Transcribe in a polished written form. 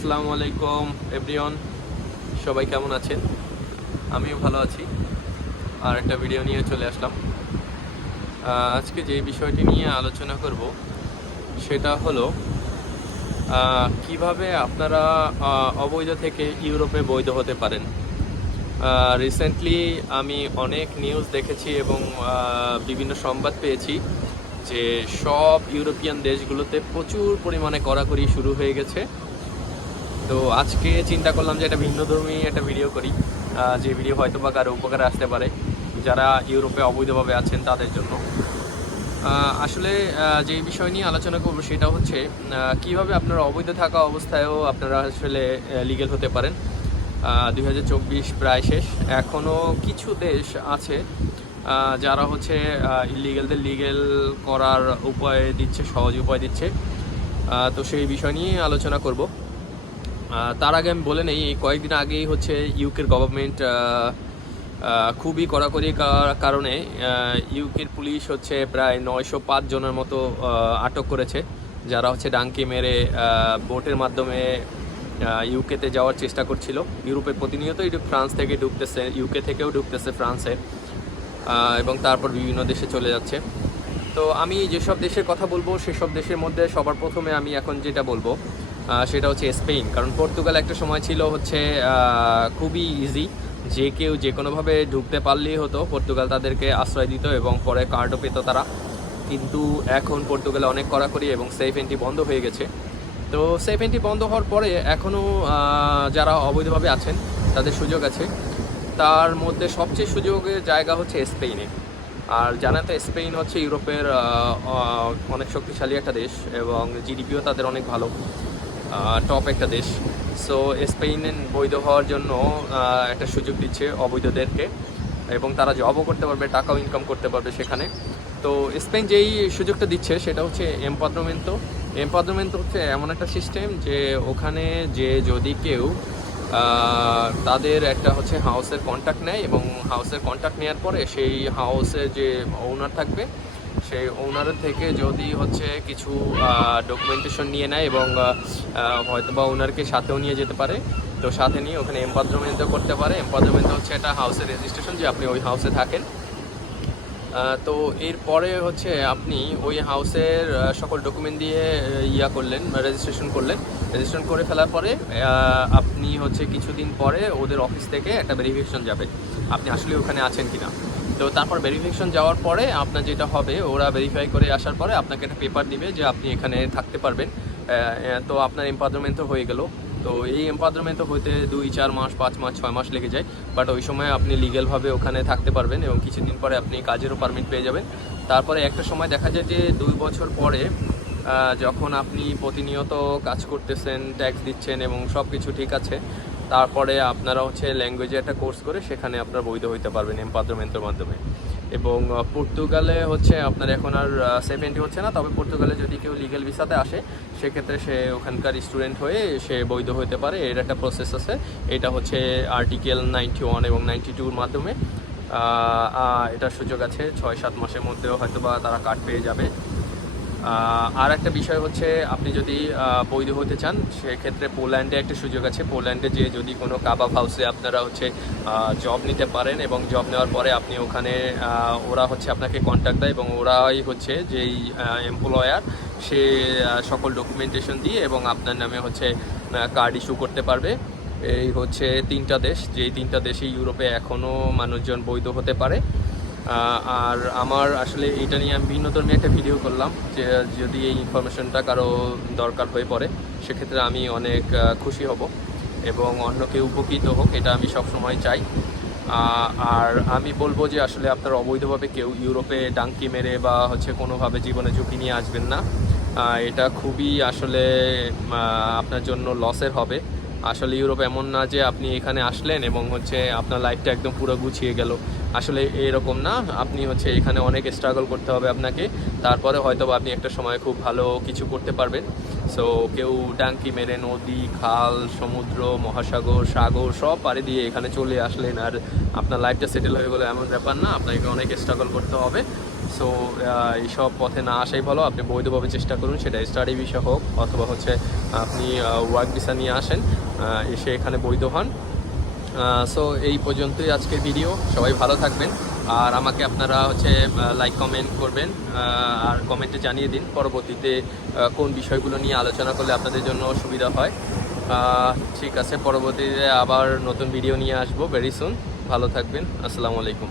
আসসালামু আলাইকুম এভরিওয়ান, সবাই কেমন আছেন? আমিও ভালো আছি। আর একটা ভিডিও নিয়ে চলে আসলাম। আজকে যে বিষয়টি নিয়ে আলোচনা করব সেটা হলো কিভাবে আপনারা অবৈধ থেকে ইউরোপে বৈধ হতে পারেন। রিসেন্টলি আমি অনেক নিউজ দেখেছি এবং বিভিন্ন সংবাদ পেয়েছি যে সব ইউরোপিয়ান দেশগুলোতে প্রচুর পরিমাণে কড়াকড়ি শুরু হয়ে গেছে। তো আজকে চিন্তা করলাম যে একটা ভিন্নধর্মী একটা ভিডিও করি, যে ভিডিও হয়তো বা কারো উপকারে আসতে পারে যারা ইউরোপে অবৈধভাবে আছেন তাদের জন্য। আসলে যে বিষয় নিয়ে আলোচনা করবো সেটা হচ্ছে কিভাবে আপনারা অবৈধ থাকা অবস্থায়ও আপনারা আসলে লিগ্যাল হতে পারেন। 2024 প্রায় শেষ, এখনও কিছু দেশ আছে যারা হচ্ছে ইলিগ্যালদের লিগ্যাল করার উপায় দিচ্ছে, সহজ উপায় দিচ্ছে। তো সেই বিষয় নিয়ে আলোচনা করব। তার আগে আমি বলে নেই, কয়েকদিন আগেই হচ্ছে ইউকের গভর্নমেন্ট খুবই কড়াকড়ি কারণে ইউকের পুলিশ হচ্ছে প্রায় 905 জনের মতো আটক করেছে, যারা হচ্ছে ডাঙ্কি মেরে বোটের মাধ্যমে ইউকেতে যাওয়ার চেষ্টা করছিল। ইউরোপে প্রতিনিয়তই ফ্রান্স থেকে ঢুকতেছে, ইউকে থেকেও ঢুকতেছে ফ্রান্সে, এবং তারপর বিভিন্ন দেশে চলে যাচ্ছে। তো আমি যেসব দেশের কথা বলবো সেসব দেশের মধ্যে সবার প্রথমে আমি এখন যেটা বলবো সেটা হচ্ছে স্পেন। কারণ পর্তুগাল একটা সময় ছিল হচ্ছে খুবই ইজি, যে কেউ যে কোনোভাবে ঢুকতে পারলেই হতো, পর্তুগাল তাদেরকে আশ্রয় দিত এবং পরে কার্ডও পেত তারা। কিন্তু এখন পর্তুগালে অনেক কড়াকড়ি এবং সেফ এন্ট্রি বন্ধ হয়ে গেছে। তো সেফ এন্ট্রি বন্ধ হওয়ার পরে এখনও যারা অবৈধভাবে আছেন তাদের সুযোগ আছে। তার মধ্যে সবচেয়ে সুযোগের জায়গা হচ্ছে স্পেনে। আর জানেন তো, স্পেন হচ্ছে ইউরোপের অনেক শক্তিশালী একটা দেশ এবং জিডিপিও তাদের অনেক ভালো, টপ একটা দেশ। সো স্পেন বৈধ হওয়ার জন্য একটা সুযোগ দিচ্ছে অবৈধদেরকে, এবং তারা জবও করতে পারবে, টাকাও ইনকাম করতে পারবে সেখানে। তো স্পেন যেই সুযোগটা দিচ্ছে সেটা হচ্ছে এমপাদ্রমেন্টো। এমপাদ্রমেন্টো হচ্ছে এমন একটা সিস্টেম যে ওখানে যে যদি কেউ তাদের একটা হচ্ছে হাউসের কন্ট্যাক্ট নেয়, এবং হাউসের কন্ট্যাক্ট নেওয়ার পরে সেই হাউসের যে ওনার থাকবে সেই ওনারের থেকে যদি হচ্ছে কিছু ডকুমেন্টেশন নিয়ে নেয় এবং হয়তো বা ওনারকে সাথেও নিয়ে যেতে পারে, তো সাথে নিয়ে ওখানে এমপাদ্রমেন্টো করতে পারে। এমপাদ্রমেন্টো হচ্ছে একটা হাউসের রেজিস্ট্রেশন, যে আপনি ওই হাউসে থাকেন। তো এরপরে হচ্ছে আপনি ওই হাউসের সকল ডকুমেন্ট দিয়ে করলেন, রেজিস্ট্রেশন করলেন। রেজিস্ট্রেশন করে ফেলার পরে আপনি হচ্ছে কিছুদিন পরে ওদের অফিস থেকে একটা ভেরিফিকেশন যাবে আপনি আসলে ওখানে আছেন কিনা। তো তারপর ভেরিফিকেশন যাওয়ার পরে আপনার যেটা হবে, ওরা ভেরিফাই করে আসার পরে আপনাকে একটা পেপার দিবে যে আপনি এখানে থাকতে পারবেন। তো আপনার এমপাদ্রমেন্ট হয়ে গেল। তো এই এমপাদ্রমেন্ট হইতে 2-4 মাস, 5 মাস, 6 মাস লেগে যায়। বাট ওই সময় আপনি লিগ্যালভাবে ওখানে থাকতে পারবেন এবং কিছুদিন পরে আপনি কাজেরও পারমিট পেয়ে যাবেন। তারপরে একটা সময় দেখা যায় যে 2 বছর পরে যখন আপনি প্রতিনিয়ত কাজ করতেছেন, ট্যাক্স দিচ্ছেন এবং সব কিছু ঠিক আছে, তারপরে আপনারা হচ্ছে ল্যাঙ্গুয়েজে একটা কোর্স করে সেখানে আপনারা বৈধ হইতে পারবেন এমপাদ্রমেন্টের মাধ্যমে। এবং পর্তুগালে হচ্ছে আপনার এখন আর 70 হচ্ছে না, তবে পর্তুগালে যদি কেউ লিগ্যাল ভিসাতে আসে সেক্ষেত্রে সে ওখানকার স্টুডেন্ট হয়ে সে বৈধ হতে পারে। এর একটা প্রসেস আছে, এটা হচ্ছে আর্টিকেল 91 এবং 92-র মাধ্যমে এটার সুযোগ আছে। 6-7 মাসের মধ্যেও হয়তো বা তারা কার্ড পেয়ে যাবে। আর একটা বিষয় হচ্ছে, আপনি যদি বৈধ হতে চান সেক্ষেত্রে পোল্যান্ডে একটা সুযোগ আছে। পোল্যান্ডে যে যদি কোনো কাবাব হাউসে আপনারা হচ্ছে জব নিতে পারেন, এবং জব নেওয়ার পরে আপনি ওখানে ওরা হচ্ছে আপনাকে কন্ট্যাক্ট দেয় এবং ওরাই হচ্ছে যেই এমপ্লয়ার, সে সকল ডকুমেন্টেশন দিয়ে এবং আপনার নামে হচ্ছে কার্ড ইস্যু করতে পারবে। এই হচ্ছে 3টা দেশ, যেই 3টা দেশেই ইউরোপে এখনও মানুষজন বৈধ হতে পারে। আর আমার আসলে এটা নিয়ে আমি ভিন্নধর্মী একটা ভিডিও করলাম, যে যদি এই ইনফরমেশনটা কারো দরকার হয়ে পড়ে সেক্ষেত্রে আমি অনেক খুশি হব এবং অন্য কেউ উপকৃত হোক, এটা আমি সবসময় চাই। আর আমি বলবো যে আসলে আপনারা অবৈধভাবে কেউ ইউরোপে ডাঙ্কি মেরে বা হচ্ছে কোনোভাবে জীবনে ঝুঁকি নিয়ে আসবেন না। এটা খুবই আসলে আপনার জন্য লসের হবে। আসলে ইউরোপ এমন না যে আপনি এখানে আসলেন এবং হচ্ছে আপনার লাইফটা একদম পুরো গুছিয়ে গেল। আসলে এরকম না, আপনি হচ্ছে এখানে অনেক স্ট্রাগল করতে হবে আপনাকে, তারপরে হয়তো আপনি একটা সময় খুব ভালো কিছু করতে পারবেন। সো কেউ ডাঙ্কি মেরে নদী, খাল, সমুদ্র, মহাসাগর, সাগর সব পাড়ি দিয়ে এখানে চলে আসলেন আর আপনার লাইফটা সেটেল হয়ে গেলো, এমন ব্যাপার না। আপনাকে অনেক স্ট্রাগল করতে হবে। সো এইসব পথে না আসাই ভালো। আপনি বৈধভাবে চেষ্টা করুন, সেটা স্টাডি ভিসা হোক অথবা হচ্ছে আপনি ওয়ার্ক ভিসা নিয়ে আসেন, এসে এখানে বৈধ হন। সো এই পর্যন্তই আজকের ভিডিও। সবাই ভালো থাকবেন, আর আমাকে আপনারা হচ্ছে লাইক কমেন্ট করবেন, আর কমেন্টে জানিয়ে দিন পরবর্তীতে কোন বিষয়গুলো নিয়ে আলোচনা করলে আপনাদের জন্য সুবিধা হয়। ঠিক আছে, পরবর্তীতে আবার নতুন ভিডিও নিয়ে আসবো ভেরি সুন। ভালো থাকবেন, আসসালামু আলাইকুম।